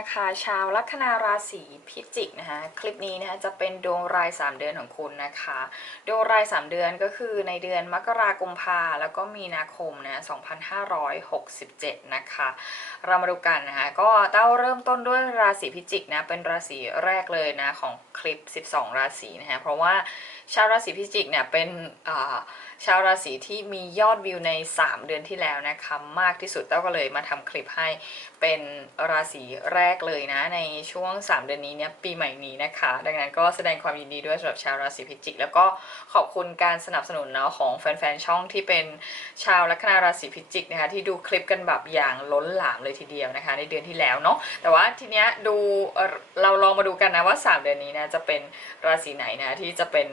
นะคะ ชาวลัคนาราศีพิจิกนะคะ คลิปนี้นะคะจะเป็นดวงราย 3 เดือนของคุณนะคะ ดวงราย 3 เดือนก็คือในเดือนมกราคมพาแล้วก็มีนาคมนะ2567 นะคะ เรามาดูกันนะคะ ก็เต้าเริ่มต้นด้วยราศีพิจิกนะ เป็นราศีแรกเลยนะของคลิป 12 ราศีนะคะ เพราะว่าชาวราศีพิจิกเนี่ยเป็นชาวราศีที่มียอดวิวใน 3 เดือนที่แล้วนะคะ มากที่สุดเต้าก็เลยมาทำคลิปให้ เป็นราศีแรกเลยนะ ในช่วง 3 เดือนนี้เนี่ยปีใหม่นี้นะคะ ดังนั้นก็แสดงความยินดีด้วยสำหรับชาวราศีพิจิก แล้วก็ขอบคุณการสนับสนุนเนาะของแฟนๆช่องที่เป็นชาวลัคนาราศีพิจิกนะคะที่ดูคลิปกันแบบอย่างล้นหลามเลยทีเดียวนะคะ ในเดือนที่แล้วเนาะแต่ว่าทีเนี้ยดูเราลองมาดูกันนะว่า 3 เดือนนี้นะจะเป็นราศีไหนนะที่จะเป็น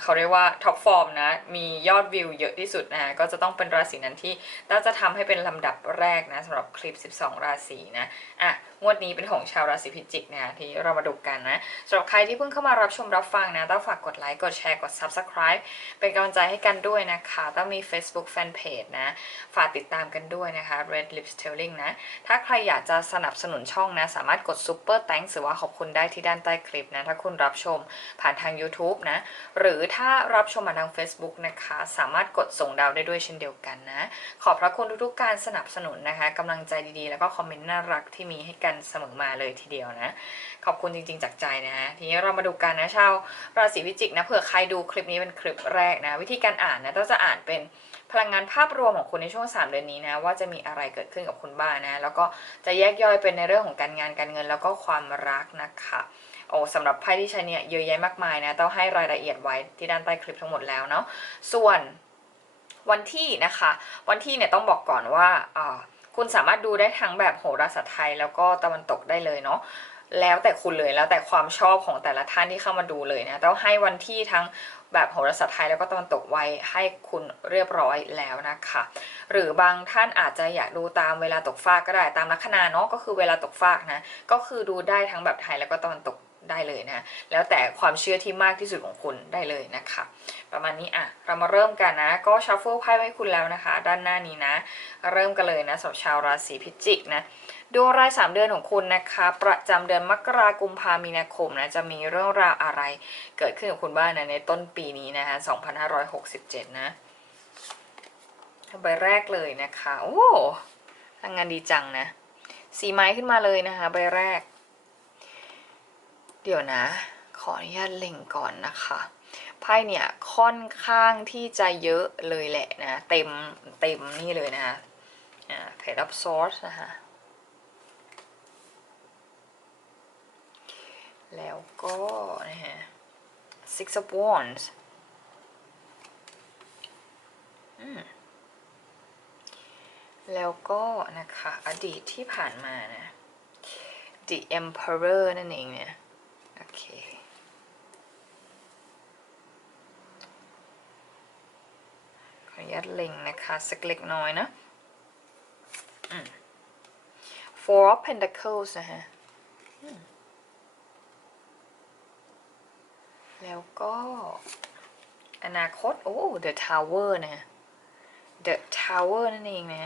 เขาเรียกว่าท็อปฟอร์มนะมียอดวิวเยอะที่สุดนะก็จะต้องเป็นราศีนั้นที่ต้าจะทำให้เป็นลำดับแรกนะสำหรับคลิป 12 ราศีนะอะ งวดนี้เป็นของชาวราศีพิจิกนะที่เรามาดูกันนะสำหรับใครที่เพิ่งเข้ามารับชมรับฟังนะต้าฝากกดไลค์กดแชร์กด subscribe เป็นกำลังใจให้กันด้วยนะคะต้ามี Facebook Fanpage นะ ฝากติดตามกันด้วยนะคะ Red Lips Telling นะ ถ้าใครอยากจะสนับสนุนช่องนะ สามารถกด Super Thanks หรือว่าขอบคุณได้ที่ด้านใต้คลิปนะ ถ้าคุณรับชมผ่านทาง YouTube นะ หรือถ้ารับชมผ่านทาง Facebook นะคะ สามารถกดส่งดาวได้ด้วยเช่นเดียวกันนะ ขอบพระคุณทุกๆการสนับสนุนนะคะกำลังใจดีๆ แล้วก็คอมเมนต์น่ารักที่มีให้กันเสมอมาเลยทีเดียวนะ ขอบคุณจริง ๆ จากใจนะฮะทีนี้เรามาดูกันนะชาวราศีพิจิกนะเผื่อใครดูคลิปนี้เป็นคลิปแรกนะ วิธีการอ่านนะต้องจะอ่านเป็นพลังงานภาพรวมของคุณในช่วง 3 เดือนนี้นะว่าจะมีอะไรเกิดขึ้นกับคุณบ้างนะแล้วก็จะแยกย่อยเป็นในเรื่องของการงานการเงิน แล้วก็ความรักนะคะโอ้สำหรับไพ่ที่ใช้เนี่ยเยอะแยะมากมายนะต้องให้รายละเอียดไว้ที่ด้านใต้คลิปทั้งหมดแล้วเนาะส่วนวันที่นะคะ วันที่เนี่ยต้องบอกก่อนว่าอ่า คุณสามารถดูได้ทั้งแบบโหราศาสตร์ไทยแล้วก็ตะวันตกได้เลยเนาะแล้วแต่คุณเลยแล้วแต่ความชอบของแต่ละท่านที่เข้ามาดูเลยนะต้องให้วันที่ทั้งแบบโหราศาสตร์ไทยแล้วก็ตะวันตกไว้ให้คุณเรียบร้อยแล้วนะคะ หรือบางท่านอาจจะอยากดูตามเวลาตกฟากก็ได้ตามลัคนาเนาะก็คือเวลาตกฟากนะก็คือดูได้ทั้งแบบไทยแล้วก็ตะวันตก ได้เลยนะ แล้วแต่ความเชื่อที่มากที่สุดของคุณได้เลยนะคะ ประมาณนี้อะ เรามาเริ่มกันนะ ก็ชัฟเฟิลไพ่ไว้คุณแล้วนะคะ ด้านหน้านี้นะ เริ่มกันเลยนะสำหรับชาวราศีพิจิกนะดวงราย 3 เดือนของคุณนะคะ ประจำเดือนมกราคมพามีนาคมนะจะมีเรื่องราวอะไรเกิดขึ้นกับคุณบ้างนะในต้นปีนี้นะคะ2567 นะใบแรกเลยนะคะ โอ้ทำงานดีจังนะ สีไม้ขึ้นมาเลยนะคะ ใบแรก เดี๋ยวนะ ขออนุญาตเล็งก่อนนะคะไพ่เนี่ยค่อนข้างที่จะเยอะเลยแหละนะเต็มเต็มนี่เลยนะคะอ่าเพจอัพซอร์สนะคะแล้วก็นะฮะ six of wands แล้วก็นะคะอดีตที่ผ่านมานะ the emperor นั่นเองเนี่ย โอเค ขออนุญาตเล็งนะคะสักเล็กน้อยนะ four of pentacles นะฮะ แล้วก็อนาคต โอ้ The Tower นะ The Tower นั่นเองนะ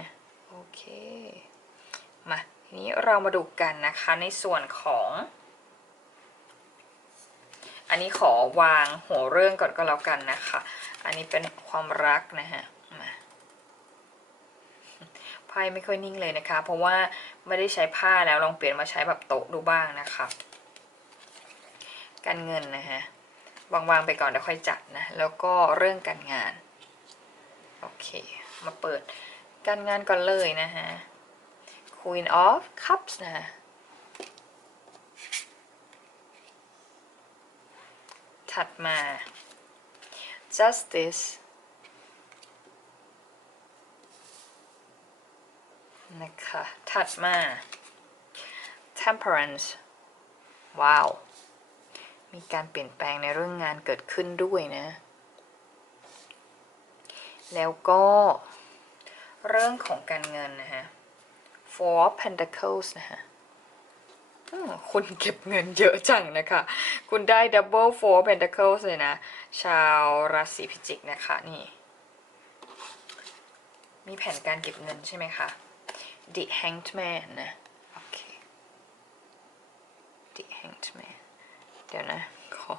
โอเค มา ทีนี้เรามาดูกันนะคะในส่วนของ อันนี้ขอวางหัวเรื่องก่อนก็แล้วกันนะคะ อันนี้เป็นความรักนะฮะมาไพ่ไม่ค่อยนิ่งเลยนะคะ เพราะว่าไม่ได้ใช้ผ้าแล้วลองเปลี่ยนมาใช้แบบโต๊ะดูบ้างนะคะการเงินนะฮะวางๆไปก่อนแล้วค่อยจัดนะแล้วก็เรื่องการงานโอเคมาเปิดการงานก่อนเลยนะฮะ Queen of Cups นะฮะ ถัดมา Justice นะคะ ถัดมา Temperance ว้าว มีการเปลี่ยนแปลงในเรื่องงานเกิดขึ้นด้วยนะ แล้วก็เรื่องของการเงินนะฮะ Four Pentacles นะฮะ คุณเก็บเงินเยอะจังนะคะ คุณได้ Double Four Pentacles เลยนะ ชาวราศีพิจิกนะคะนี่ มีแผนการเก็บเงินใช่ไหมคะ The Hanged Man นะ โอเค The Hangman เดี๋ยวนะ ขอ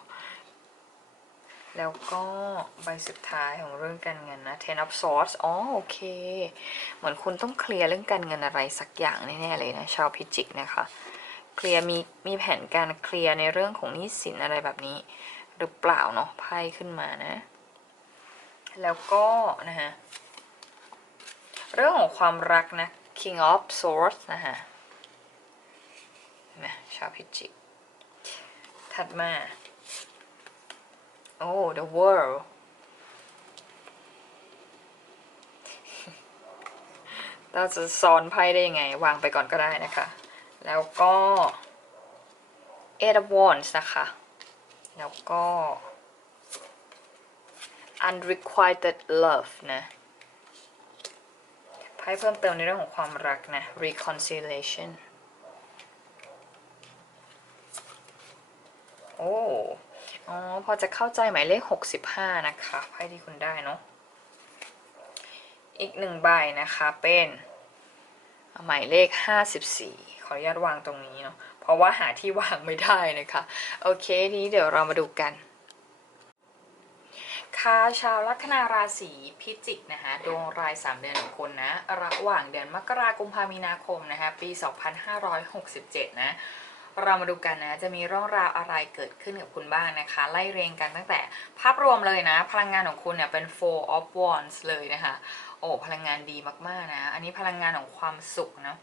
แล้วก็ใบสุดท้ายของเรื่องการเงินนะ ten of swords อ๋อ โอเค เหมือนคุณต้องเคลียร์เรื่องการเงินอะไรสักอย่างแน่ ๆ เลยนะ ชาวพิจิกนะคะ เคลียร์มีมีแผนการเคลียร์ในเรื่องของหนี้สินอะไรแบบนี้ หรือเปล่าเนาะไพ่ขึ้นมานะ แล้วก็นะฮะเรื่องของความรักนะ king of swords นะฮะนะชาวพิจิกถัดมา โอ้ the world เราจะซ้อนไพ่ได้ยังไง วางไปก่อนก็ได้นะคะ แล้วก็ eight of wands นะคะ แล้วก็ unrequited love นะไพ่เพิ่มเติมในเรื่องของความรักนะ reconciliation โอ้ อ๋อ พอจะเข้าใจหมายเลข 65 นะคะไพ่ที่คุณได้เนาะ อีกหนึ่งใบนะคะเป็นหมายเลข 54 ออนุญาตวางตรงนี้เนาะเพราะว่าหาที่วางไม่ได้นะคะโอเคนี้เดี๋ยวเรามาดูกันค่ะชาวลัคนาราศีพิจิกนะคะดวงราย 3 เดือนของคุณนะระหว่างเดือนมกราคมพามีนาคมนะคะปี 2567 นะเรามาดูกันนะ จะมีเรื่องราวอะไรเกิดขึ้นกับคุณบ้างนะคะ ไล่เรียงกันตั้งแต่ภาพรวมเลยนะ พลังงานของคุณเนี่ยเป็น four of wands เลยนะคะ โอ้พลังงานดีมากๆนะ อันนี้พลังงานของความสุขนะ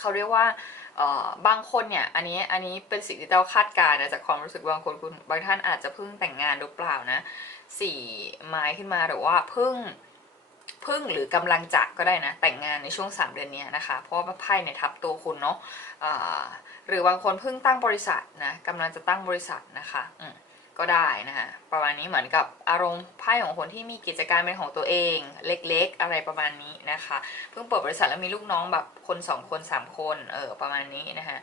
เขาเรียกว่าบางคนเนี่ยอันนี้อันนี้เป็นสิ่งที่เราคาดการณ์นะจากความรู้สึกบางคนคุณบางท่านอาจจะเพิ่งแต่งงานหรือเปล่านะสี่ไม้ขึ้นมาหรือว่าเพิ่งเพิ่งหรือกำลังจะก็ได้นะแต่งงานในช่วง 3 เดือนนี้นะคะ เพราะว่าไพ่เนี่ยทับตัวคุณเนาะะหรือบางคนเพิ่งตั้งบริษัทนะกำลังจะตั้งบริษัทนะคะอืม ก็ได้นะคะประมาณนี้เหมือนกับอารมณ์ไพ่ของคนที่มีกิจการเป็นของตัวเองเล็กๆ อะไรประมาณนี้นะคะเพิ่งเปิดบริษัทแล้วมีลูกน้องแบบคนสองคนสามคนเออประมาณนี้นะคะ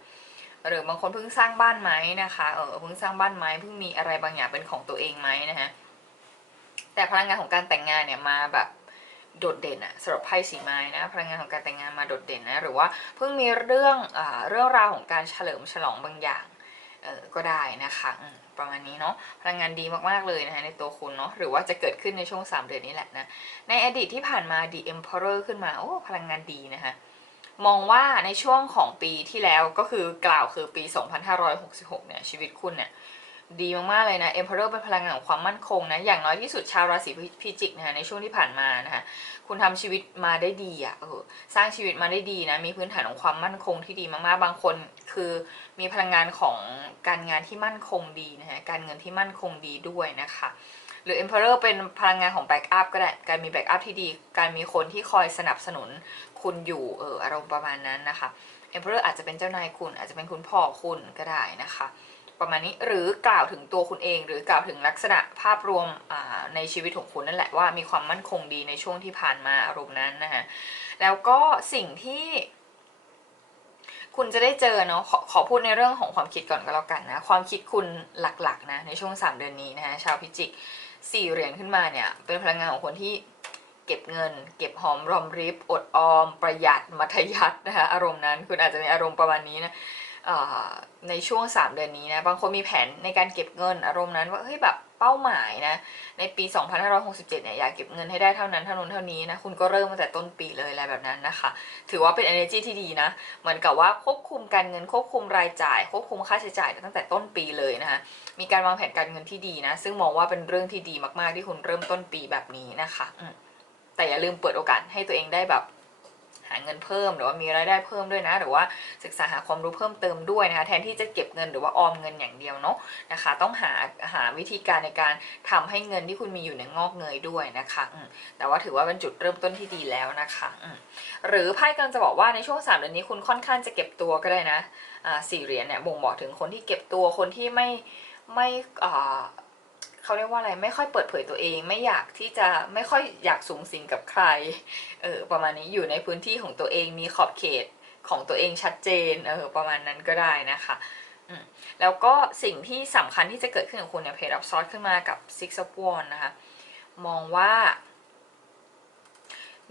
หรือบางคนเพิ่งสร้างบ้านไหมนะคะเออเพิ่งสร้างบ้านไหมเพิ่งมีอะไรบางอย่างเป็นของตัวเองไหมนะคะแต่พลังงานของการแต่งงานเนี่ยมาแบบโดดเด่นอะสำหรับไพ่สีไม้นะพลังงานของการแต่งงานมาโดดเด่นนะหรือว่าเพิ่งมีเรื่องอ่าเรื่องราวของการเฉลิมฉลองบางอย่างก็ได้นะคะ ประมาณนี้เนาะพลังงานดีมากๆเลยนะคะในตัวคุณเนาะหรือว่าจะเกิดขึ้นในช่วง 3 เดือนนี้แหละนะในอดีตที่ผ่านมา The Emperor ขึ้นมาโอ้พลังงานดีนะคะมองว่าในช่วงของปีที่แล้วก็คือกล่าวคือปี 2566 เนี่ยชีวิตคุณเนี่ย ดีมากๆเลยนะ Emperor เป็นพลังงานของความมั่นคงนะ อย่างน้อยที่สุดชาวราศีพิจิกนะคะในช่วงที่ผ่านมานะคะคุณทำชีวิตมาได้ดีอะ่ะเออสร้างชีวิตมาได้ดีนะ มีพื้นฐานของความมั่นคงที่ดีมากๆ บางคนคือมีพลังงานของการงานที่มั่นคงดีนะคะการเงินที่มั่นคงดีด้วยนะคะหรือ Emperor เป็นพลังงานของแบ็กอัพก็ได้การมีแบ็กอัพที่ดี การมีคนที่คอยสนับสนุนคุณอยู่เอออารมณ์ประมาณนั้นนะคะ Emperor อาจจะเป็นเจ้านายคุณอาจจะเป็นคุณพ่อคุณก็ได้นะคะ ประมาณนี้หรือกล่าวถึงตัวคุณเอง หรือกล่าวถึงลักษณะภาพรวมในชีวิตของคุณนั่นแหละว่ามีความมั่นคงดีในช่วงที่ผ่านมาอารมณ์นั้นนะคะแล้วก็สิ่งที่คุณจะได้เจอเนาะขอขอพูดในเรื่องของความคิดก่อนก็แล้วกันนะ ความคิดคุณหลักๆนะในช่วง 3 เดือนนี้นะคะชาวพิจิกสี่เหรียญขึ้นมาเนี่ยเป็นพลังงานของคนที่เก็บเงิน เก็บหอมรอมริบอดออม ประหยัดมัธยัตินะคะอารมณ์นั้นคุณอาจจะมีอารมณ์ประมาณนี้นะ ในช่วง 3 เดือนนี้นะบางคนมีแผนในการเก็บเงินอารมณ์นั้นว่าเฮ้ยแบบเป้าหมายนะในปี 2567 เนี่ยอยากเก็บเงินให้ได้เท่านั้นเท่านั้นเท่านี้นะคุณก็เริ่มมาแต่ต้นปีเลยอะไรแบบนั้นนะคะ ถือว่าเป็น energy ที่ดีนะเหมือนกับว่าควบคุมการเงินควบคุมรายจ่าย ควบคุมค่าใช้จ่ายตั้งแต่ต้นปีเลยนะคะมีการวางแผนการเงินที่ดีนะ ซึ่งมองว่าเป็นเรื่องที่ดีมากๆที่คุณเริ่มต้นปีแบบนี้นะคะแต่อย่าลืมเปิดโอกาสให้ตัวเองได้แบบ หาเงินเพิ่มหรือว่ามีรายได้เพิ่มด้วยนะ หรือว่าศึกษาหาความรู้เพิ่มเติมด้วยนะคะแทนที่จะเก็บเงินหรือว่าออมเงินอย่างเดียวเนาะนะคะ ต้องหาหาวิธีการในการทำให้เงินที่คุณมีอยู่เนี่ยงอกเงยด้วยนะคะแต่ว่าถือว่าเป็นจุดเริ่มต้นที่ดีแล้วนะคะหรือไพ่กำลังจะบอกว่าในช่วงสามเดือนนี้คุณค่อนข้างจะเก็บตัวก็ได้นะสี่เหรียญเนี่ยบ่งบอกถึงคนที่เก็บตัวคนที่ไม่ไม่ เขาเรียกว่าอะไรไม่ค่อยเปิดเผยตัวเอง ไม่อยากที่จะไม่ค่อยอยากสูงสิงกับใครเออประมาณนี้อยู่ในพื้นที่ของตัวเองมีขอบเขตของตัวเองชัดเจนเออประมาณนั้นก็ได้นะคะแล้วก็สิ่งที่สำคัญที่จะเกิดขึ้นกับคุณเนี่ยเพจรับซอสขึ้นมากับ Six of Wands นะคะ มองว่า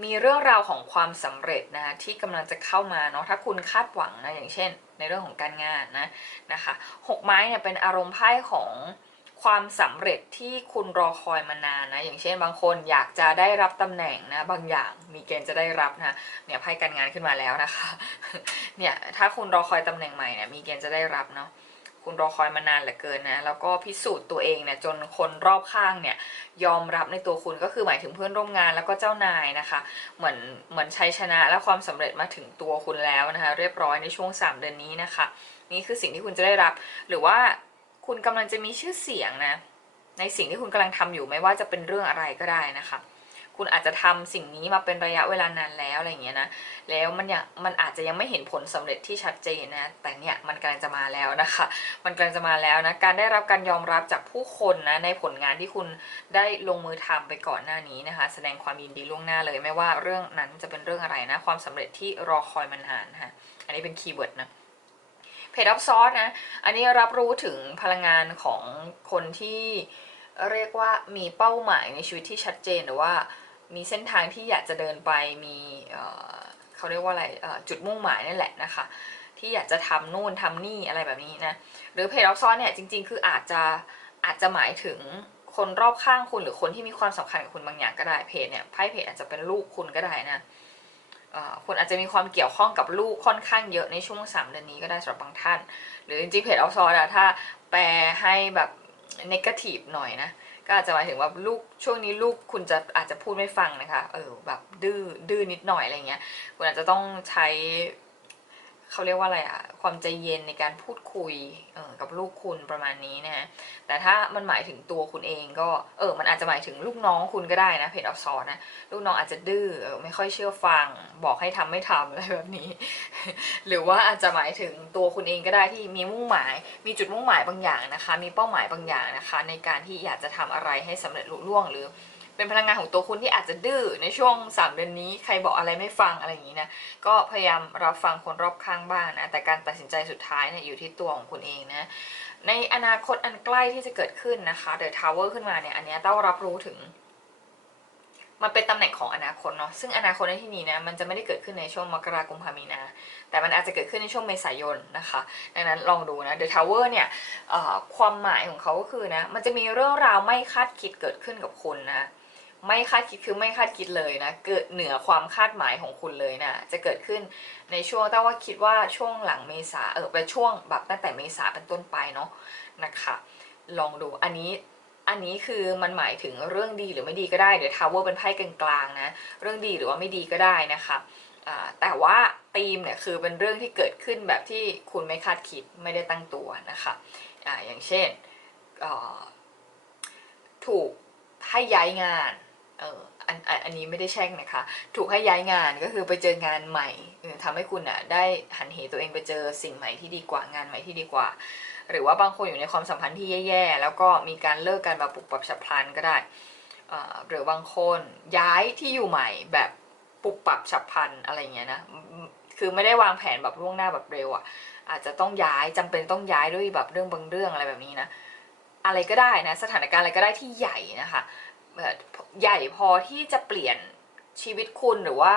มีเรื่องราวของความสำเร็จนะที่กำลังจะเข้ามาเนาะถ้าคุณคาดหวังนะอย่างเช่น ในเรื่องของการงานนะนะคะหกไม้เนี่ยเป็นอารมณ์ไพ่ของ ความสำเร็จที่คุณรอคอยมานานนะ อย่างเช่นบางคนอยากจะได้รับตำแหน่งนะ บางอย่างมีเกณฑ์จะได้รับนะเนี่ยไพ่การงานขึ้นมาแล้วนะคะเนี่ยถ้าคุณรอคอยตำแหน่งใหม่เนี่ยมีเกณฑ์จะได้รับเนาะคุณรอคอยมานานเหลือเกินนะแล้วก็พิสูจน์ตัวเองเนี่ยจนคนรอบข้างเนี่ยยอมรับในตัวคุณก็คือหมายถึงเพื่อนร่วมงานแล้วก็เจ้านายนะคะเหมือนเหมือนชัยชนะและความสำเร็จมาถึงตัวคุณแล้วนะคะเรียบร้อยในช่วง 3 เดือนนี้นะคะนี่คือสิ่งที่คุณจะได้รับหรือว่า คุณกำลังจะมีชื่อเสียงนะ ในสิ่งที่คุณกำลังทำอยู่ไม่ว่าจะเป็นเรื่องอะไรก็ได้นะคะ คุณอาจจะทำสิ่งนี้มาเป็นระยะเวลานานแล้วอะไรอย่างเงี้ยนะ แล้วมันยังมันอาจจะยังไม่เห็นผลสำเร็จที่ชัดเจนนะ แต่เนี่ยมันกำลังจะมาแล้วนะคะ มันกำลังจะมาแล้วนะ การได้รับการยอมรับจากผู้คนนะในผลงานที่คุณได้ลงมือทำไปก่อนหน้านี้นะคะ แสดงความยินดีล่วงหน้าเลย ไม่ว่าเรื่องนั้นจะเป็นเรื่องอะไรนะ ความสำเร็จที่รอคอยมานานนะคะอันนี้เป็นคีย์เวิร์ดนะ เพจอัพซอสนะ อันนี้รับรู้ถึงพลังงานของคนที่เรียกว่ามีเป้าหมายในชีวิตที่ชัดเจนหรือว่ามีเส้นทางที่อยากจะเดินไปมีเขาเรียกว่าอะไรจุดมุ่งหมายนั่นแหละนะคะ ที่อยากจะทำนู่นทำนี่อะไรแบบนี้นะหรือเพจอัพซอสเนี่ยจริง ๆ คืออาจจะอาจจะหมายถึงคนรอบข้างคุณหรือคนที่มีความสำคัญกับคุณบางอย่างก็ได้เพจเนี่ยไพ่เพจอาจจะเป็นลูกคุณก็ได้นะ คุณอาจจะมีความเกี่ยวข้องกับลูกค่อนข้างเยอะในช่วง3เดือนนี้ก็ได้สำหรับบางท่าน หรือจริงๆเพจเอาซอนะถ้าแปลให้แบบนกาทีฟหน่อยนะ ก็อาจจะหมายถึงว่าลูกช่วงนี้ลูกคุณจะอาจจะพูดไม่ฟังนะคะ เออแบบดื้อดื้อนิดหน่อยอะไรเงี้ย คุณอาจจะต้องใช้ เขาเรียกว่าอะไรอะความใจเย็นในการพูดคุยเออกับลูกคุณประมาณนี้นะฮะแต่ถ้ามันหมายถึงตัวคุณเองก็เออมันอาจจะหมายถึงลูกน้องคุณก็ได้นะเพจเอาซอร์นะลูกน้องอาจจะดื้อเออไม่ค่อยเชื่อฟัง บอกให้ทำไม่ทำอะไรแบบนี้ หรือว่าอาจจะหมายถึงตัวคุณเองก็ได้ที่มีมุ่งหมาย มีจุดมุ่งหมายบางอย่างนะคะ มีเป้าหมายบางอย่างนะคะ ในการที่อยากจะทำอะไรให้สำเร็จลุล่วงหรือ เป็นพลังงานของตัวคุณที่อาจจะดื้อในช่วง 3 เดือนนี้ใครบอกอะไรไม่ฟังอะไรอย่างนี้นะก็พยายามรับฟังคนรอบข้างบ้างนะแต่การตัดสินใจสุดท้ายเนี่ยอยู่ที่ตัวของคุณเองนะในอนาคตอันใกล้ที่จะเกิดขึ้นนะคะเดอะทาวเวอร์ขึ้นมาเนี่ยอันนี้ต้องรับรู้ถึงมันเป็นตำแหน่งของอนาคตเนาะซึ่งอนาคตในที่นี้นะมันจะไม่ได้เกิดขึ้นในช่วงมกราคมพามีนา แต่มันอาจจะเกิดขึ้นในช่วงเมษายนนะคะดังนั้นลองดูนะ The Tower เนี่ยเอ่อความหมายของเขาก็คือนะมันจะมีเรื่องราวไม่คาดคิดเกิดขึ้นกับคุณนะ ไม่คาดคิดคือไม่คาดคิดเลยนะ เกิดเหนือความคาดหมายของคุณเลยนะ จะเกิดขึ้นในช่วงแต่ว่าคิดว่าช่วงหลังเมษาเออเป็นช่วงแบบตั้งแต่เมษาเป็นต้นไปเนาะนะคะ ลองดูอันนี้อันนี้คือมันหมายถึงเรื่องดีหรือไม่ดีก็ได้เดี๋ยวทาวเวอร์เป็นไพ่กลางๆนะเรื่องดีหรือว่าไม่ดีก็ได้นะคะแต่ว่าธีมเนี่ยคือเป็นเรื่องที่เกิดขึ้นแบบที่คุณไม่คาดคิดไม่ได้ตั้งตัวนะคะออย่างเช่นถูกให้ย้ายงาน เอออันอันนี้ไม่ได้แช่งนะคะ ถูกให้ย้ายงานก็คือไปเจองานใหม่เออทำให้คุณอะได้หันเหตัวเองไปเจอสิ่งใหม่ที่ดีกว่างานใหม่ที่ดีกว่า หรือว่าบางคนอยู่ในความสัมพันธ์ที่แย่ๆ แล้วก็มีการเลิกกันแบบปุบปับฉับพลันก็ได้หรือบางคนย้ายที่อยู่ใหม่แบบปุบปับฉับพลันอะไรเงี้ยนะคือไม่ได้วางแผนแบบล่วงหน้าแบบเร็วอะ่ะอาจจะต้องย้ายจำเป็นต้องย้ายด้วยแบบเรื่องบางเรื่องอะไรแบบนี้นะอะไรก็ได้นะสถานการณ์อะไรก็ได้ที่ใหญ่นะคะ ใหญ่พอที่จะเปลี่ยนชีวิตคุณหรือว่า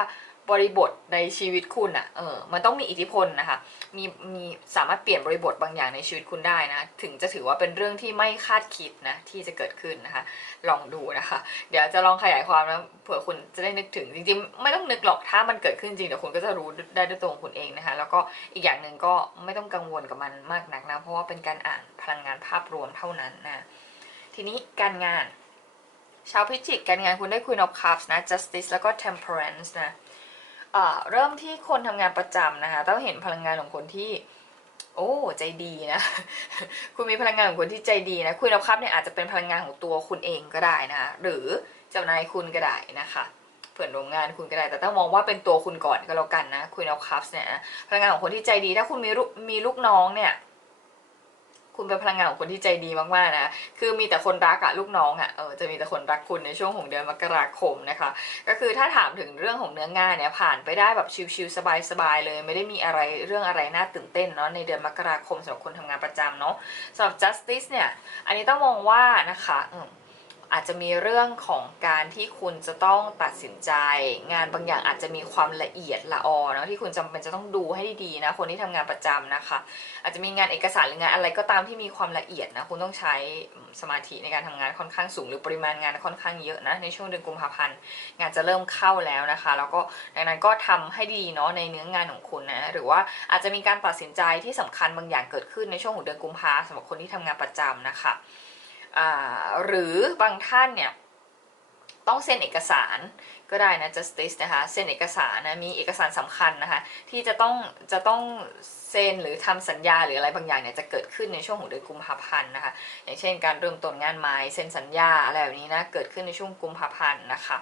บริบทในชีวิตคุณอะ่ะ เออ มันต้องมีอิทธิพลนะคะ มี มีสามารถเปลี่ยนบริบทบางอย่างในชีวิตคุณได้นะ ถึงจะถือว่าเป็นเรื่องที่ไม่คาดคิดนะ ที่จะเกิดขึ้นนะคะ ลองดูนะคะ เดี๋ยวจะลองขยายความนะเผื่อคุณจะได้นึกถึง จริงๆ ไม่ต้องนึกหรอก ถ้ามันเกิดขึ้นจริงเดี๋ยวคุณก็จะรู้ได้ด้วยตัวของคุณเองนะคะ แล้วก็อีกอย่างหนึ่งก็ไม่ต้องกังวลกับมันมากนักนะ เพราะว่าเป็นการอ่านพลังงานภาพรวมเท่านั้นนะ ทีนี้การงาน ชาวพิจิกการงานคุณได้ Queen of Cups นะ Justice แล้วก็ Temperance นะเอ่อเริ่มที่คนทำงานประจำนะคะต้องเห็นพลังงานของคนที่โอ้ใจดีนะ คุณมีพลังงานของคนที่ใจดีนะ คุณรับครับเนี่ยอาจจะเป็นพลังงานของตัวคุณเองก็ได้นะ หรือเจ้านายคุณก็ได้นะคะเพื่อนร่วมงานคุณก็ได้ แต่ต้องมองว่าเป็นตัวคุณก่อนก็แล้วกันนะ คุณเอาคัพเนี่ยพลังงานของคนที่ใจดี ถ้าคุณมีลูกมีลูกน้องเนี่ย คุณเป็นพลังงานของคนที่ใจดีมากๆนะ คือมีแต่คนรักอะลูกน้องอะเออจะมีแต่คนรักคุณในช่วงของเดือนมกราคมนะคะ ก็คือถ้าถามถึงเรื่องของเนื้องานเนี่ยผ่านไปได้แบบชิลๆสบายๆเลย ไม่ได้มีอะไรเรื่องอะไรน่าตื่นเต้นเนาะในเดือนมกราคมสำหรับคนทำงานประจำเนาะสำหรับ justice เนี่ย อันนี้ต้องมองว่านะคะอืม อาจจะมีเรื่องของการที่คุณจะต้องตัดสินใจ งานบางอย่างอาจจะมีความละเอียดละออเนาะที่คุณจำเป็นจะต้องดูให้ดีๆนะคนที่ทำงานประจำนะคะ อาจจะมีงานเอกสารหรืองานอะไรก็ตามที่มีความละเอียดนะคุณต้องใช้สมาธิในการทำงานค่อนข้างสูง หรือปริมาณงานค่อนข้างเยอะนะในช่วงเดือนกุมภาพันธ์งานจะเริ่มเข้าแล้วนะคะ แล้วก็ดังนั้นก็ทำให้ดีเนาะในเนื้องานของคุณนะหรือว่าอาจจะมีการตัดสินใจที่สำคัญบางอย่างเกิดขึ้นในช่วงของเดือนกุมภาสำหรับคนที่ทำงานประจำนะคะ หรือบางท่านเนี่ยต้องเซ็นเอกสารก็ได้นะ justice นะคะเซ็นเอกสารนะมีเอกสารสำคัญนะคะที่จะต้องจะต้องเซ็นหรือทำสัญญาหรืออะไรบางอย่างเนี่ยจะเกิดขึ้นในช่วงของเดือนกุมภาพันธ์นะคะอย่างเช่นการเริ่มต้นงานใหม่เซ็นสัญญาอะไรแบบนี้นะเกิดขึ้นในช่วงกุมภาพันธ์นะคะ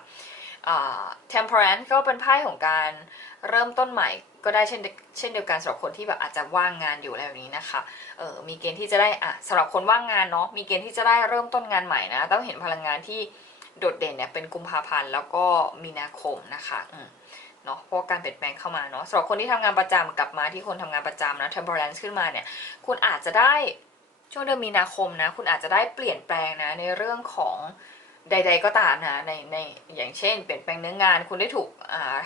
temperance ก็เป็นไพ่ของการเริ่มต้นใหม่ ก็ได้เช่นเช่นเดียวกันสำหรับคนที่แบบอาจจะว่างงานอยู่อะไรแบบนี้นะคะเออมีเกณฑ์ที่จะได้อะสำหรับคนว่างงานเนาะมีเกณฑ์ที่จะได้เริ่มต้นงานใหม่นะต้องเห็นพลังงานที่โดดเด่นเนี่ยเป็นกุมภาพันธ์แล้วก็มีนาคมนะคะอืมเนาะเพราะการเปลี่ยนแปลงเข้ามาเนาะสำหรับคนที่ทำงานประจำกลับมาที่คนทำงานประจำนะ temperance ขึ้นมาเนี่ย คุณอาจจะได้ช่วงเดือนมีนาคมนะ คุณอาจจะได้เปลี่ยนแปลงนะในเรื่องของใด ๆ ก็ตามนะในในอย่างเช่น เปลี่ยนแปลงเนื้องาน คุณได้ถูก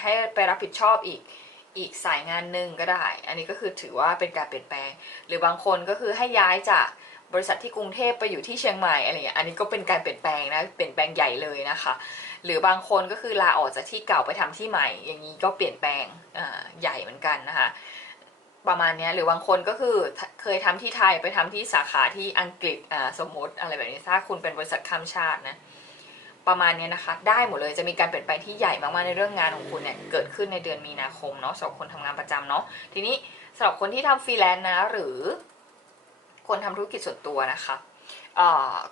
ให้ไปรับผิดชอบอีก อีกสายงานหนึ่งก็ได้ อันนี้ก็คือถือว่าเป็นการเปลี่ยนแปลง หรือบางคนก็คือให้ย้ายจากบริษัทที่กรุงเทพไปอยู่ที่เชียงใหม่อะไรอย่างเงี้ย อันนี้ก็เป็นการเปลี่ยนแปลงนะ เปลี่ยนแปลงใหญ่เลยนะคะ หรือบางคนก็คือลาออกจากที่เก่าไปทำที่ใหม่ อย่างนี้ก็เปลี่ยนแปลงใหญ่เหมือนกันนะคะ ประมาณเนี้ยหรือบางคนก็คือเคยทำที่ไทยไปทำที่สาขาที่อังกฤษอ่าสมมติอะไรแบบนี้ถ้าคุณเป็นบริษัทข้ามชาตินะ ประมาณนี้นะคะ ได้หมดเลยจะมีการเปลี่ยนแปลงที่ใหญ่มากๆในเรื่องงานของคุณเนี่ยเกิดขึ้นในเดือนมีนาคมเนาะสำหรับคนทำงานประจำเนาะทีนี้สำหรับคนที่ทำฟรีแลนซ์นะหรือ คนทำธุรกิจส่วนตัวนะคะ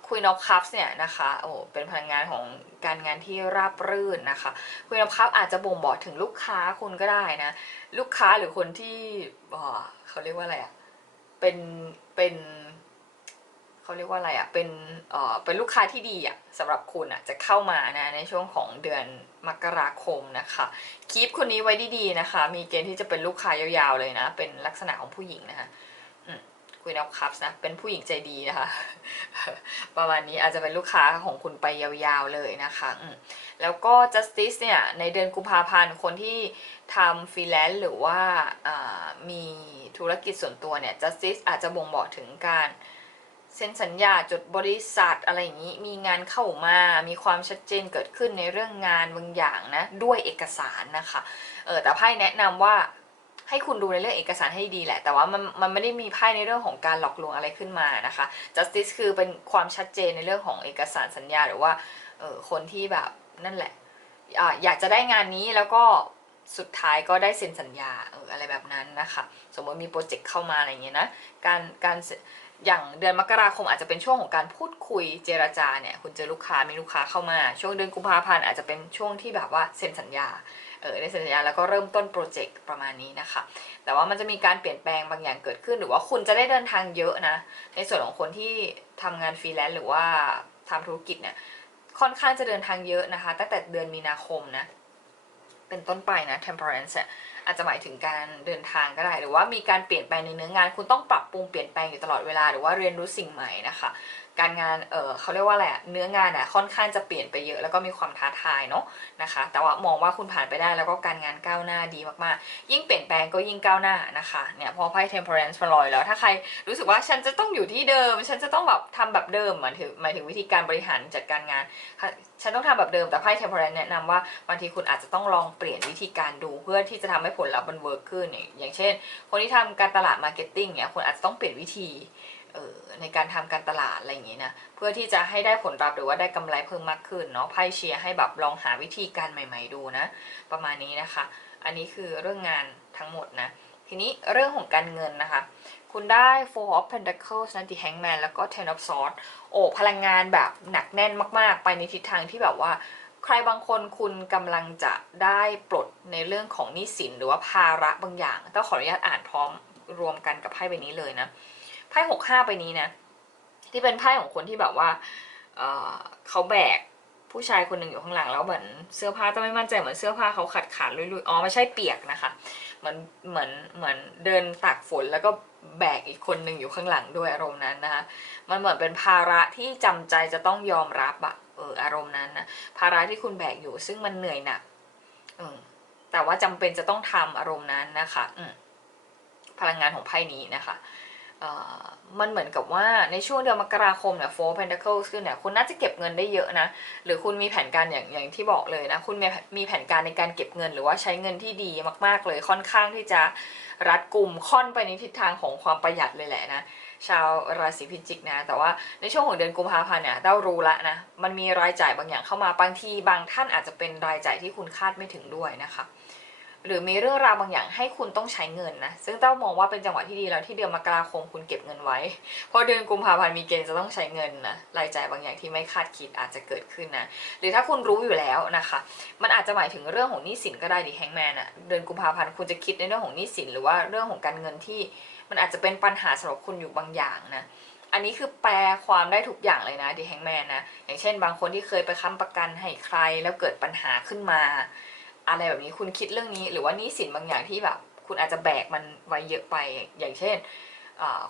คุยนอคัพเนี่ยนะคะโอ้เป็นพลังงานของการงานที่ราบรื่นนะคะคุยนอคัพอาจจะบ่งบอกถึงลูกค้าคุณก็ได้นะ ลูกค้าหรือคนที่เอ่อเขาเรียกว่าอะไรอะ่ะเป็นเป็น เขาเรียกว่าอะไรอะ่ะเป็นเอ่อเป็นลูกค้าที่ดีอะ่ะสำหรับคุณอะ่ะจะเข้ามานะในช่วงของเดือนมกราคมนะคะคีปคนนี้ไว้ดีๆนะคะ มีเกณฑ์ที่จะเป็นลูกค้ายาวๆเลยนะ เป็นลักษณะของผู้หญิงนะคะคุยนอคัพนะเป็นผู้หญิงใจดีนะคะ ประมาณนี้อาจจะเป็นลูกค้าของคุณไปยาวๆเลยนะคะแล้วก็ justice เนี่ยในเดือนกุมภาพันธ์คนที่ทำฟรีแลนซ์หรือว่าอ่ามีธุรกิจส่วนตัวเนี่ย justice อาจจะบ่งบอกถึงการ เซ็นสัญญาจดบริษัทอะไรอย่างนี้ มีงานเข้ามา มีความชัดเจนเกิดขึ้นในเรื่องงานบางอย่างนะ ด้วยเอกสารนะคะ เออแต่ไพ่แนะนำว่าให้คุณดูในเรื่องเอกสารให้ดีแหละ แต่ว่ามันมันไม่ได้มีไพ่ในเรื่องของการหลอกลวงอะไรขึ้นมานะคะ justice คือเป็นความชัดเจนในเรื่องของเอกสารสัญญาหรือว่า เออคนที่แบบนั่นแหละออยากจะได้งานนี้แล้วก็สุดท้ายก็ได้เซ็นสัญญาอออะไรแบบนั้นนะคะ สมมติมีโปรเจกต์เข้ามาอะไรอย่างเงี้ยนะ การการ อย่างเดือนมกราคมอาจจะเป็นช่วงของการพูดคุยเจรจาเนี่ยคุณเจอลูกค้ามีลูกค้าเข้ามา ช่วงเดือนกุมภาพันธ์อาจจะเป็นช่วงที่แบบว่าเซ็นสัญญาเออได้เซ็นสัญญาแล้วก็เริ่มต้นโปรเจกต์ประมาณนี้นะคะ แต่ว่ามันจะมีการเปลี่ยนแปลงบางอย่างเกิดขึ้น หรือว่าคุณจะได้เดินทางเยอะนะ ในส่วนของคนที่ทำงานฟรีแลนซ์หรือว่าทำธุรกิจเนี่ยค่อนข้างจะเดินทางเยอะนะคะ ตั้งแต่เดือนมีนาคมนะเป็นต้นไปนะ temperance อาจจะหมายถึงการเดินทางก็ได้ หรือว่ามีการเปลี่ยนแปลงในเนื้องาน คุณต้องปรับปรุงเปลี่ยนแปลงอยู่ตลอดเวลาหรือว่าเรียนรู้สิ่งใหม่นะคะ การงานเออเขาเรียกว่าอะไรอะเนื้องานอะค่อนข้างจะเปลี่ยนไปเยอะแล้วก็มีความท้าทายเนาะนะคะ แต่ว่ามองว่าคุณผ่านไปได้แล้วก็การงานก้าวหน้าดีมากๆ ยิ่งเปลี่ยนแปลงก็ยิ่งก้าวหน้านะคะเนี่ยพอไพ่ temperance มาลอยแล้วถ้าใครรู้สึกว่าฉันจะต้องอยู่ที่เดิม ฉันจะต้องแบบทำแบบเดิมหมายถึงหมายถึงวิธีการบริหารจัดการงาน ฉันต้องทำแบบเดิมแต่ไพ่ temperance แนะนำว่าบางทีคุณอาจจะต้องลองเปลี่ยนวิธีการดูเพื่อที่จะทำให้ผลลัพธ์มันเวิร์กขึ้นอย่างอย่างเช่น คนที่ทำการตลาดมาร์เก็ตติ้งเนี่ยคุณอาจจะต้องเปลี่ยนวิธี ในการทำการตลาดอะไรอย่างงี้นะเพื่อที่จะให้ได้ผลลัพธ์หรือว่าได้กำไรเพิ่มมากขึ้นเนาะไพ่เชียร์ให้แบบลองหาวิธีการใหม่ ๆ ดูนะ ประมาณนี้นะคะ อันนี้คือเรื่องงานทั้งหมดนะ ทีนี้เรื่องของการเงินนะคะ คุณได้ Four of Pentacles นะ The Hangman แล้วก็ Ten of Swords โอ้พลังงานแบบหนักแน่นมาก ๆ ไปในทิศทางที่แบบว่าใครบางคนคุณกำลังจะได้ปลดในเรื่องของหนี้สินหรือว่าภาระบางอย่าง ต้องขออนุญาตอ่านพร้อมรวมกันกับไพ่ใบนี้เลยนะ ไพ่หกห้าใบนี้นะที่เป็นไพ่ของคนที่แบบว่าเเขาแบกผู้ชายคนหนึ่งอยู่ข้างหลังแล้วเหมือนเสื้อผ้าจะไม่มั่นใจเหมือนเสื้อผ้าเขาขาดขาดลุยๆอ๋อไม่ใช่เปียกนะคะเหมือนเหมือนเหมือนเดินตากฝนแล้วก็แบกอีกคนหนึ่งอยู่ข้างหลังด้วยอารมณ์นั้นนะคะมันเหมือนเป็นภาระที่จำใจจะต้องยอมรับอะเอออารมณ์นั้นนะภาระที่คุณแบกอยู่ซึ่งมันเหนื่อยหนักอืมแต่ว่าจำเป็นจะต้องทำอารมณ์นั้นนะคะอืมพลังงานของไพ่นี้นะคะ มันเหมือนกับว่าในช่วงเดือนมกราคมเนี่ย four pentacles ขึ้นเนี่ยคุณน่าจะเก็บเงินได้เยอะนะ หรือคุณมีแผนการอย่างอย่างที่บอกเลยนะ คุณมีมีแผนการในการเก็บเงิน หรือว่าใช้เงินที่ดีมาก ๆ เลยค่อนข้างที่จะรัดกลุ่มค่อนไปในทิศทางของความประหยัดเลยแหละนะชาวราศีพิจิกนะ แต่ว่าในช่วงของเดือนกุมภาพันธ์เนี่ยเต้ารู้ละนะมันมีรายจ่ายบางอย่างเข้ามาบางทีบางท่านอาจจะเป็นรายจ่ายที่คุณคาดไม่ถึงด้วยนะคะ หรือมีเรื่องราวบางอย่างให้คุณต้องใช้เงินนะซึ่งเต้ามองว่าเป็นจังหวะที่ดีแล้วที่เดือนมกราคมคุณเก็บเงินไว้ เพราะเดือนกุมภาพันธ์มีเกณฑ์จะต้องใช้เงินนะรายจ่ายบางอย่างที่ไม่คาดคิดอาจจะเกิดขึ้นนะหรือถ้าคุณรู้อยู่แล้วนะคะ มันอาจจะหมายถึงเรื่องของหนี้สินก็ได้ดิแฮงแมนอะเดือนกุมภาพันธ์คุณจะคิดในเรื่องของหนี้สินหรือว่าเรื่องของการเงินที่มันอาจจะเป็นปัญหาสำหรับคุณอยู่บางอย่างนะอันนี้คือแปลความได้ทุกอย่างเลยนะดิแฮงแมนนะอย่างเช่น บางคนที่เคยไปค้ำประกันให้ใครแล้วเกิดปัญหาขึ้นมา อะไรแบบนี้คุณคิดเรื่องนี้ หรือว่านี้สินบางอย่างที่แบบ คุณอาจจะแบกมันไว้เยอะไปอย่างเช่น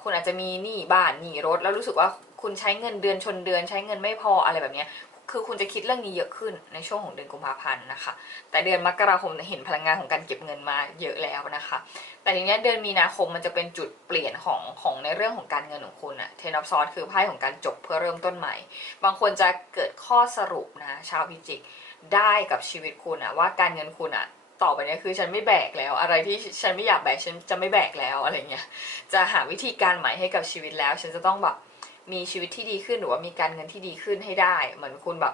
คุณอาจจะมีหนี้บ้านหนี้รถ แล้วรู้สึกว่าคุณใช้เงินเดือนชนเดือนใช้เงินไม่พออะไรแบบนี้คือคุณจะคิดเรื่องนี้เยอะขึ้นในช่วงของเดือนกุมภาพันธ์นะคะ แต่เดือนมกราคมเห็นพลังงานของการเก็บเงินมาเยอะแล้วนะคะ แต่ทีนี้เดือนมีนาคมมันจะเป็นจุดเปลี่ยนของของในเรื่องของการเงินของคุณอะเทนอฟซอสคือไพ่ของการจบเพื่อเริ่มต้นใหม่ บางคนจะเกิดข้อสรุปนะชาวพิจิก ได้กับชีวิตคุณอะว่าการเงินคุณอะต่อไปนี้คือฉันไม่แบกแล้ว อะไรที่ฉันไม่อยากแบกฉันจะไม่แบกแล้วอะไรเงี้ยจะหาวิธีการใหม่ให้กับชีวิตแล้ว ฉันจะต้องแบบมีชีวิตที่ดีขึ้นหรือว่ามีการเงินที่ดีขึ้นให้ได้ เหมือนคุณแบบ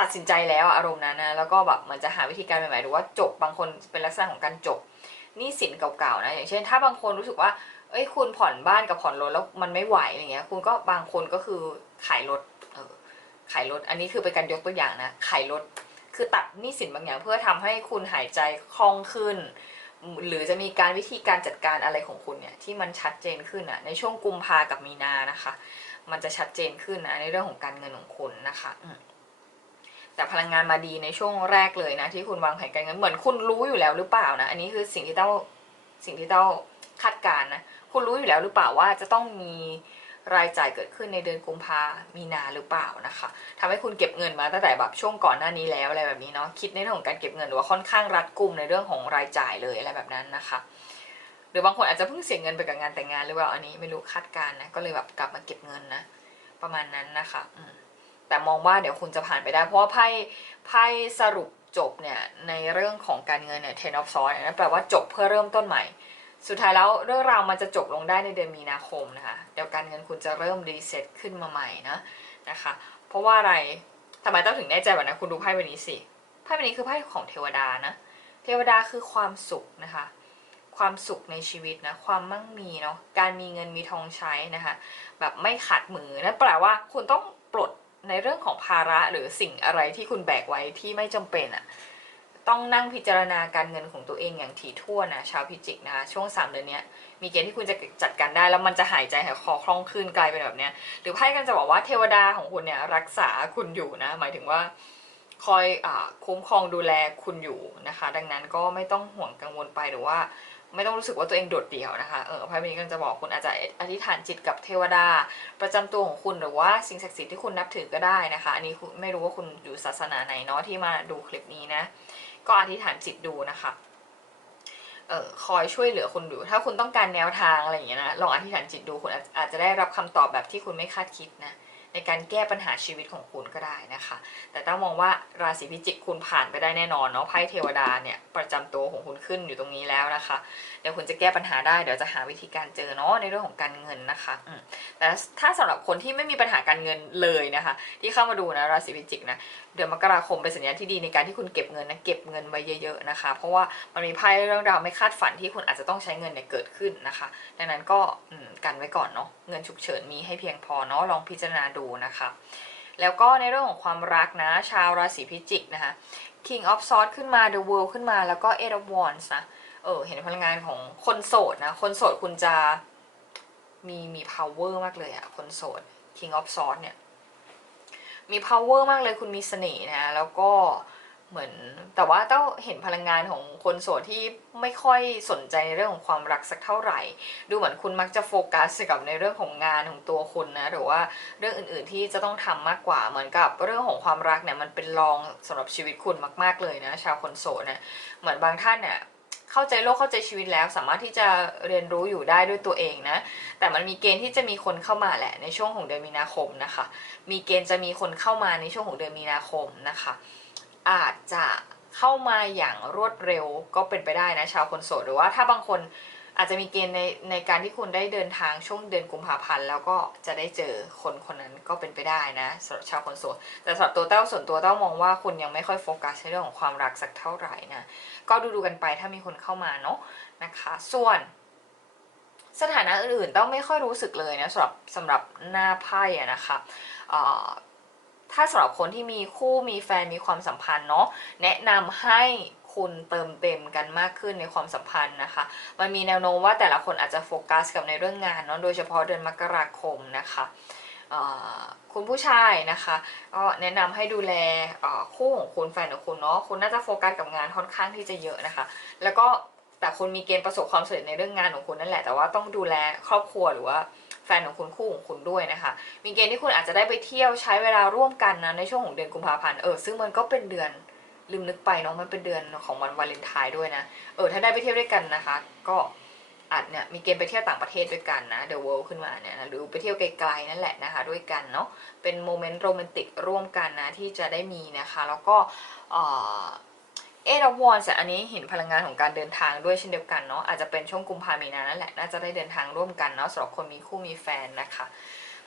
ตัดสินใจแล้วอารมณ์นั้นนะแล้วก็แบบเหมันจะหาวิธีการใหม่ๆหรือว่าจบบางคนเป็นลักษณะของการจบนี้สินเก่าๆนะอย่างเช่น ถ้าบางคนรู้สึกว่า เอ้ยคุณผ่อนบ้านกับผ่อนรถแล้วมันไม่ไหวอะไรเงี้ย คุณก็บางคนก็คือขายรถขายรถอันนี้คือเป็นการยกตัวอย่างนะขายรถ คือตัดหนี้สินบางอย่างเพื่อทำให้คุณหายใจคล่องขึ้น หรือจะมีการวิธีการจัดการอะไรของคุณเนี่ยที่มันชัดเจนขึ้นอะในช่วงกุมภากับมีนานะคะ มันจะชัดเจนขึ้นนะในเรื่องของการเงินของคุณนะคะแต่พลังงานมาดีในช่วงแรกเลยนะที่คุณวางแผนการเงินเหมือนคุณรู้อยู่แล้วหรือเปล่านะอันนี้คือสิ่งที่เต้าสิ่งที่เต้าคาดการณ์นะคุณรู้อยู่แล้วหรือเปล่าว่าจะต้องมี รายจ่ายเกิดขึ้นในเดือนกุมภามีนาหรือเปล่านะคะทำให้คุณเก็บเงินมาตั้งแต่แบบช่วงก่อนหน้านี้แล้วอะไรแบบนี้เนาะคิดในเรื่องของการเก็บเงินหรือว่าค่อนข้างรัดกุมในเรื่องของรายจ่ายเลยอะไรแบบนั้นนะคะ หรือบางคนอาจจะเพิ่งเสียเงินไปกับงานแต่งงานหรือเปล่าอันนี้ไม่รู้คาดการณ์นะก็เลยแบบกลับมาเก็บเงินนะ ประมาณนั้นนะคะอืแต่มองว่าเดี๋ยวคุณจะผ่านไปได้ เพราะว่าไพ่ไพ่สรุปจบเนี่ยในเรื่องของการเงินเนี่ย ten of swords นั่นแปลว่าจบเพื่อเริ่มต้นใหม่ สุดท้ายแล้วเรื่องราวมันจะจบลงได้ในเดือนมีนาคมนะคะเดี๋ยวการเงินคุณจะเริ่มรีเซ็ตขึ้นมาใหม่นะนะคะ เพราะว่าอะไรทำไมต้องถึงแน่ใจแบบนั้นคุณดูไพ่ใบนี้สิไพ่ใบนี้คือไพ่ของเทวดานะเทวดาคือความสุขนะคะ ความสุขในชีวิตนะความมั่งมีเนาะการมีเงินมีทองใช้นะคะ แบบไม่ขาดมือนั่นแปลว่าคุณต้องปลดในเรื่องของภาระหรือสิ่งอะไรที่คุณแบกไว้ที่ไม่จำเป็นอะ่ะ ต้องนั่งพิจารณาการเงินของตัวเองอย่างถี่ถ้วนนะชาวพิจิกนะคะช่วงสามเดือนนี้มีเกณฑ์ที่คุณจะจัดการได้ แล้วมันจะหายใจหายคอคล่องขึ้นกลายเป็นแบบเนี้ยหรือไพ่กันจะบอกว่าเทวดาของคุณเนี่ยรักษาคุณอยู่นะ หมายถึงว่าคอยอคุ้มครองดูแลคุณอยู่นะคะ ดังนั้นก็ไม่ต้องห่วงกังวลไปหรือว่า ไม่ต้องรู้สึกว่าตัวเองโดดเดี่ยวนะคะเออไพ่ใบนี้ก็จะบอกคุณอาจจะอธิษฐานจิตกับเทวดา ประจำตัวของคุณหรือว่าสิ่งศักดิ์สิทธิ์ที่คุณนับถือก็ได้นะคะ อันนี้ไม่รู้ว่าคุณอยู่ศาสนาไหนเนาะที่มาดูคลิปนี้นะ ก็อธิษฐานจิตดูนะคะเออคอยช่วยเหลือคุณอยู่ถ้าคุณต้องการแนวทางอะไรอย่างเงี้ยนะลองอธิษฐานจิตดูคุณอาจอาจจะได้รับคำตอบแบบที่คุณไม่คาดคิดนะ ในการแก้ปัญหาชีวิตของคุณก็ได้นะคะ แต่ต้องมองว่าราศีพิจิกคุณผ่านไปได้แน่นอนเนาะไพ่เทวดาเนี่ยประจำตัวของคุณขึ้นอยู่ตรงนี้แล้วนะคะเดี๋ยวคุณจะแก้ปัญหาได้เดี๋ยวจะหาวิธีการเจอเนาะในเรื่องของการเงินนะคะแต่ถ้าสำหรับคนที่ไม่มีปัญหาการเงินเลยนะคะ ที่เข้ามาดูนะราศีพิจิกนะเดือนมกราคมเป็นสัญญาณที่ดีในการที่คุณเก็บเงินนะเก็บเงินไว้เยอะๆนะคะ เพราะว่ามันมีไพ่เรื่องราวไม่คาดฝันที่คุณอาจจะต้องใช้เงินเนี่ยเกิดขึ้นนะคะ ดังนั้นก็อืมกันไว้ก่อนเนาะเงินฉุกเฉินมีให้เพียงพอเนาะลองพิจารณาดูนะคะแล้วก็ในเรื่องของความรักนะ ชาวราศีพิจิกนะคะ King of Swords ขึ้นมา The World ขึ้นมาแล้วก็ Eight of Wands นะเออเห็นพลังงานของคนโสดนะ คนโสดคุณจะมีมี power มากเลยอะคนโสด King of Swords เนี่ยมี power มากเลยคุณมีเสน่ห์นะ แล้วก็ เหมือนแต่ว่าต้องเห็นพลังงานของคนโสดที่ไม่ค่อยสนใจในเรื่องของความรักสักเท่าไหร่ ดูเหมือนคุณมักจะโฟกัสกับในเรื่องของงานของตัวคุณนะหรือว่าเรื่องอื่นๆที่จะต้องทำมากกว่าเหมือนกับเรื่องของความรักเนี่ยมันเป็นรองสำหรับชีวิตคุณมาก ๆเลยนะ ชาวคนโสดเนี่ยเหมือนบางท่านเนี่ยเข้าใจโลกเข้าใจชีวิตแล้วสามารถที่จะเรียนรู้อยู่ได้ด้วยตัวเองนะ แต่มันมีเกณฑ์ที่จะมีคนเข้ามาแหละในช่วงของเดือนมีนาคมนะคะ มีเกณฑ์จะมีคนเข้ามาในช่วงของเดือนมีนาคมนะคะ อาจจะเข้ามาอย่างรวดเร็วก็เป็นไปได้นะชาวคนโสดหรือว่าถ้าบางคนอาจจะมีเกณฑ์ในในการที่คุณได้เดินทางช่วงเดือนกุมภาพันธ์แล้วก็จะได้เจอคนคนนั้นก็เป็นไปได้นะสำหรับชาวคนโสดแต่สำหรับตัวเต้าส่วนตัวเต้ามองว่าคุณยังไม่ค่อยโฟกัสในเรื่องของความรักสักเท่าไหร่นะก็ดูดูกันไปถ้ามีคนเข้ามาเนาะนะคะ ส่วน สถานะอื่นๆเต้าไม่ค่อยรู้สึกเลยนะสำหรับสำหรับหน้าไพ่อะนะคะอ่อ ถ้าสำหรับคนที่มีคู่มีแฟนมีความสัมพันธ์เนาะแนะนำให้คุณเติมเต็มกันมากขึ้นในความสัมพันธ์นะคะ มันมีแนวโน้มว่าแต่ละคนอาจจะโฟกัสกับในเรื่องงานเนาะโดยเฉพาะเดือนมกราคมนะคะคุณผู้ชายนะคะก็แนะนำให้ดูแลคู่ของคุณแฟนของคุณเนาะคุณน่าจะโฟกัสกับงานค่อนข้างที่จะเยอะนะคะ แล้วก็ แต่คุณมีเกณฑ์ประสบความสำเร็จในเรื่องงานของคุณนั่นแหละ แต่ว่าต้องดูแลครอบครัวหรือว่าแฟนของคุณคู่ของคุณด้วยนะคะ มีเกณฑ์ที่คุณอาจจะได้ไปเที่ยวใช้เวลาร่วมกันนะในช่วงของเดือนกุมภาพันธ์เออซึ่งมันก็เป็นเดือนลืมนึกไปเนาะมันเป็นเดือนของวันวาเลนไทน์ด้วยนะเออถ้าได้ไปเที่ยวด้วยกันนะคะ ก็อาจเนี่ยมีเกณฑ์ไปเที่ยวต่างประเทศด้วยกันนะ The World ขึ้นมาเนี่ยนะหรือไปเที่ยวไกลๆนั่นแหละนะคะ ด้วยกันเนาะเป็นโมเมนต์โรแมนติกร่วมกันนะที่จะได้มีนะคะ แล้วก็เออ เอดวอนแต่อันนี้เห็นพลังงานของการเดินทางด้วยเช่นเดียวกันเนาะอาจจะเป็นช่วงกุมภามีนานั่นแหละน่าจะได้เดินทางร่วมกันเนาะสำหรับคนมีคู่มีแฟนนะคะ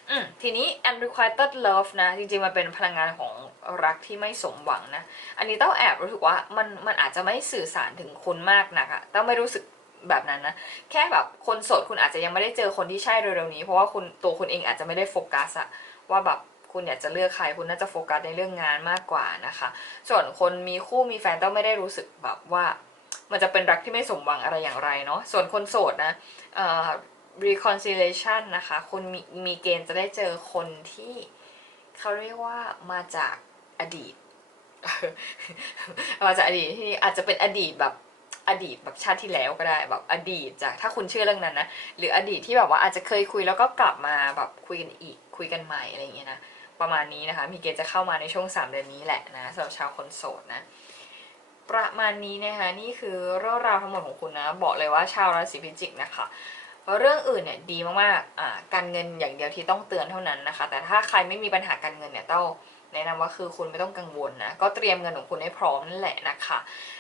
อืมทีนี้ unrequited love นะ จริงๆ มันเป็นพลังงานของรักที่ไม่สมหวังนะ อันนี้เต้าแอบรู้สึกว่ามันมันอาจจะไม่สื่อสารถึงคุณมากนักอะเต้าไม่รู้สึกแบบนั้นนะ แค่แบบคนโสดคุณอาจจะยังไม่ได้เจอคนที่ใช่เร็วๆนี้ เพราะว่าคุณตัวคุณเองอาจจะไม่ได้โฟกัสอะว่าแบบ คุณอยากจะเลือกใครคุณน่าจะโฟกัสในเรื่องงานมากกว่านะคะ ส่วนคนมีคู่มีแฟนต้องไม่ได้รู้สึกแบบว่า มันจะเป็นรักที่ไม่สมหวังอะไรอย่างไรเนาะส่วนคนโสดนะเอ่อ reconciliation นะคะคุณมีมีเกณฑ์จะได้เจอคนที่เขาเรียกว่ามาจากอดีตมาจากอดีตที่อาจจะเป็นอดีตแบบอดีตแบบชาติที่แล้วก็ได้แบบอดีตจากถ้าคุณเชื่อเรื่องนั้นนะหรืออดีตที่แบบว่าอาจจะเคยคุยแล้วก็กลับมาแบบคุยกันอีกคุยกันใหม่อะไรอย่างเงี้ยนะ ประมาณนี้นะคะ มีเกณฑ์จะเข้ามาในช่วง 3 เดือนนี้แหละนะสำหรับชาวคนโสดนะประมาณนี้นะคะนี่คือเรื่องราวทั้งหมดของคุณนะ บอกเลยว่าชาวราศีพิจิกนะคะเรื่องอื่นเนี่ยดีมากๆการเงินอย่างเดียวที่ต้องเตือนเท่านั้นนะคะ แต่ถ้าใครไม่มีปัญหาการเงินเนี่ยต้อง แนะนำว่าคือคุณไม่ต้องกังวลนะ ก็เตรียมเงินของคุณให้พร้อมนั่นแหละนะคะ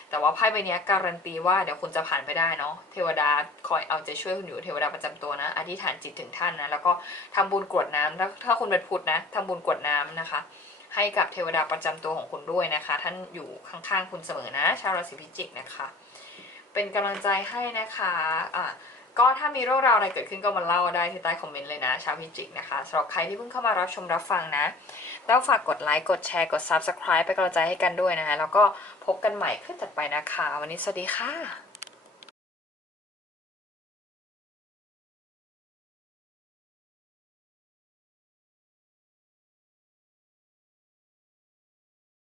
แต่ว่าไพ่ใบนี้การันตีว่าเดี๋ยวคุณจะผ่านไปได้เนาะ เทวดาคอยเอาใจช่วยคุณอยู่เทวดาประจำตัวนะ อธิษฐานจิตถึงท่านนะ แล้วก็ทำบุญกรวดน้ำถ้าถ้าคุณเป็นพุทธนะทำบุญกรวดน้ำนะคะ ให้กับเทวดาประจำตัวของคุณด้วยนะคะ ท่านอยู่ข้างๆคุณเสมอนะ ชาวราศีพิจิกนะคะ เป็นกำลังใจให้นะคะ อะ ก็ถ้ามีเรื่องราวอะไรเกิดขึ้นก็มาเล่าได้ที่ใต้คอมเมนต์เลยนะชาวพิจิกนะคะสำหรับใครที่เพิ่งเข้ามารับชมรับฟังนะต้องฝากกดไลค์กดแชร์กด Subscribe ไปกำลังใจให้กันด้วยนะคะแล้วก็พบกันใหม่ขึ้นจัดไปนะคะ วันนี้สวัสดีค่ะ